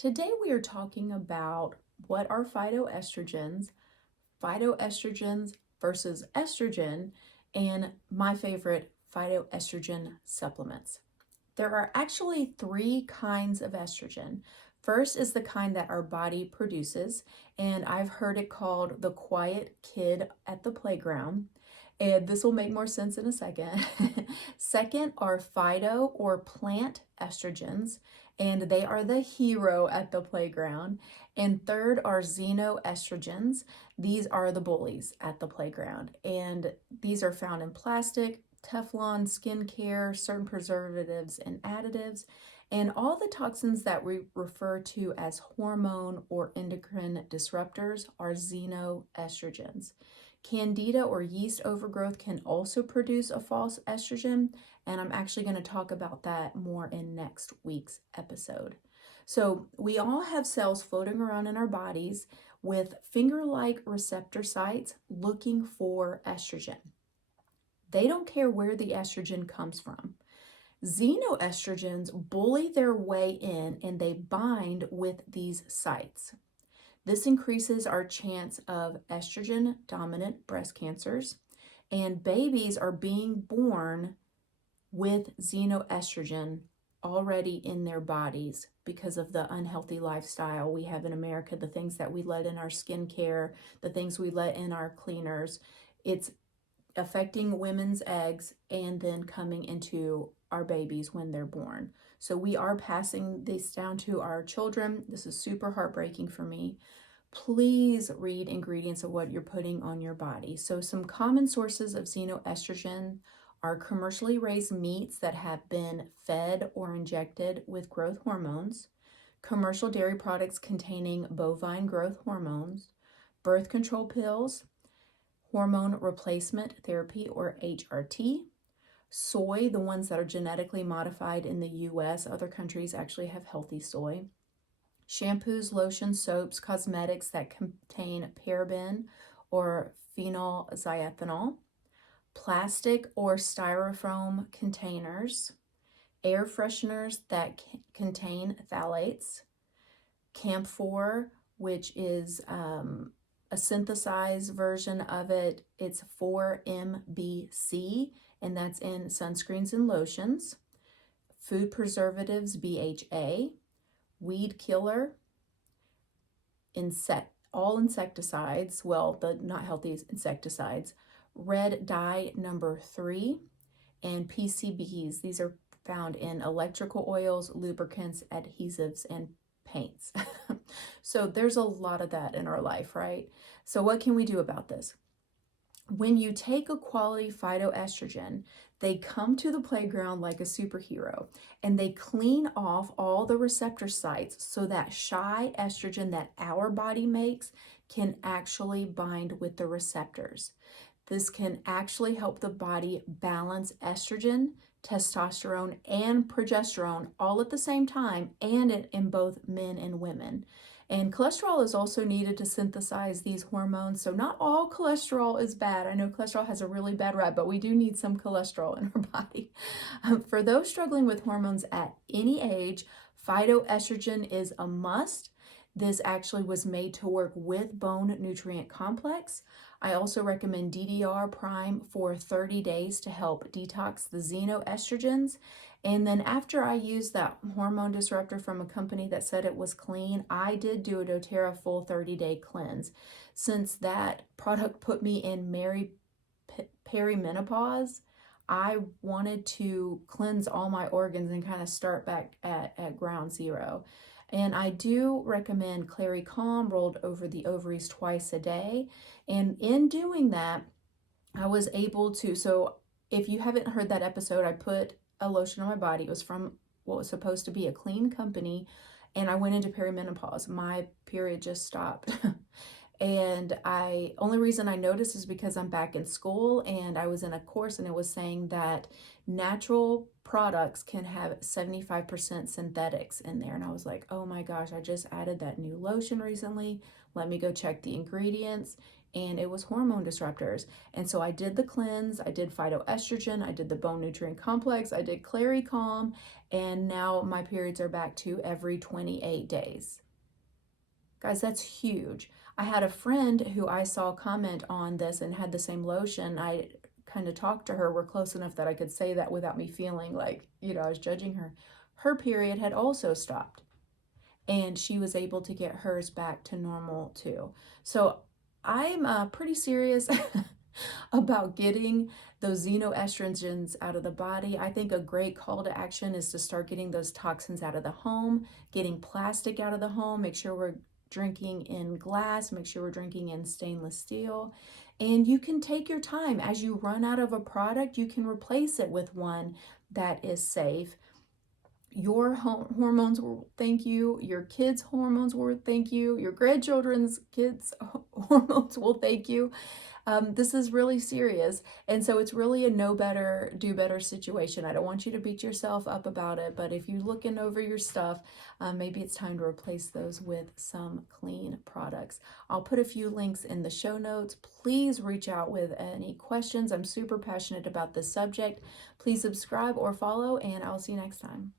Today we are talking about what are phytoestrogens, phytoestrogens versus estrogen, and my favorite phytoestrogen supplements. There are actually three kinds of estrogen. First is the kind that our body produces, and I've heard it called the quiet kid at the playground. And this will make more sense in a second. Second are phyto or plant estrogens, and they are the hero at the playground. And third are xenoestrogens. These are the bullies at the playground. And these are found in plastic, Teflon, skincare, certain preservatives and additives, and all the toxins that we refer to as hormone or endocrine disruptors are xenoestrogens. Candida or yeast overgrowth can also produce a false estrogen, and I'm actually going to talk about that more in next week's episode. So, we all have cells floating around in our bodies with finger-like receptor sites looking for estrogen. They don't care where the estrogen comes from. Xenoestrogens bully their way in and they bind with these sites. This increases our chance of estrogen dominant breast cancers, and babies are being born with xenoestrogen already in their bodies because of the unhealthy lifestyle we have in America, the things that we let in our skincare, the things we let in our cleaners. It's affecting women's eggs and then coming into our babies when they're born. So we are passing this down to our children. This is super heartbreaking for me. Please read ingredients of what you're putting on your body. So some common sources of xenoestrogen are commercially raised meats that have been fed or injected with growth hormones, commercial dairy products containing bovine growth hormones, birth control pills, hormone replacement therapy or HRT, soy, the ones that are genetically modified in the US, other countries actually have healthy soy, shampoos, lotions, soaps, cosmetics that contain paraben or phenylxyethanol, plastic or styrofoam containers, air fresheners that contain phthalates, camphor, which is a synthesized version of it. It's 4-MBC, and that's in sunscreens and lotions. Food preservatives, BHA. Weed killer. All insecticides, well, the not healthy insecticides. Red dye number 3, and PCBs. These are found in electrical oils, lubricants, adhesives, and paints. So there's a lot of that in our life, right? So what can we do about this? When you take a quality phytoestrogen, they come to the playground like a superhero and they clean off all the receptor sites so that shy estrogen that our body makes can actually bind with the receptors. This can actually help the body balance estrogen, testosterone, and progesterone all at the same time, and in both men and women. And cholesterol is also needed to synthesize these hormones. So not all cholesterol is bad. I know cholesterol has a really bad rap, but we do need some cholesterol in our body. For those struggling with hormones at any age, phytoestrogen is a must. This actually was made to work with bone nutrient complex. I also recommend DDR Prime for 30 days to help detox the xenoestrogens. And then after I used that hormone disruptor from a company that said it was clean, I did do a doTERRA full 30-day cleanse. Since that product put me in perimenopause, I wanted to cleanse all my organs and kind of start back at ground zero. And I do recommend Clary Calm rolled over the ovaries twice a day. And in doing that, I was able to, so if you haven't heard that episode, I put a lotion on my body. It was from what was supposed to be a clean company. And I went into perimenopause. My period just stopped. And only reason I noticed is because I'm back in school and I was in a course and it was saying that natural products can have 75% synthetics in there. And I was like, oh my gosh, I just added that new lotion recently. Let me go check the ingredients. and it was hormone disruptors. And so I did the cleanse, I did phytoestrogen, I did the bone nutrient complex, I did Clary-Calm, and now my periods are back to every 28 days. Guys, that's huge. I had a friend who I saw comment on this and had the same lotion. I kind of talked to her. We're close enough that I could say that without me feeling like, I was judging her. Her period had also stopped, and she was able to get hers back to normal too. So I'm pretty serious about getting those xenoestrogens out of the body. I think a great call to action is to start getting those toxins out of the home, getting plastic out of the home, make sure we're drinking in glass, make sure we're drinking in stainless steel. And you can take your time. As you run out of a product, you can replace it with one that is safe. Your hormones will thank you. Your kids' hormones will thank you. Your grandchildren's kids' hormones will thank you. This is really serious. And so it's really a know better, do better situation. I don't want you to beat yourself up about it, but if you're looking over your stuff, maybe it's time to replace those with some clean products. I'll put a few links in the show notes. Please reach out with any questions. I'm super passionate about this subject. Please subscribe or follow, and I'll see you next time.